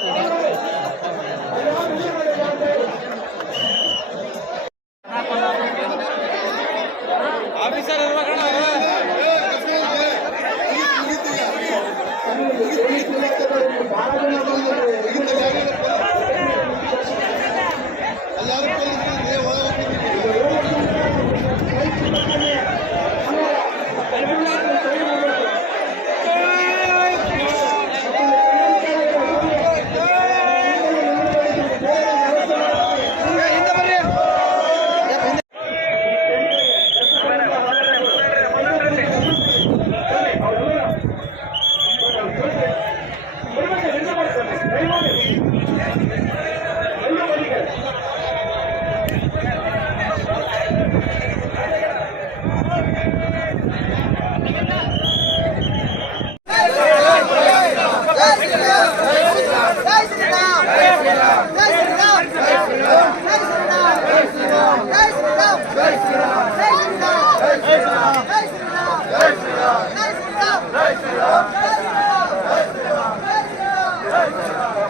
Gracias. Hey, hey, hey.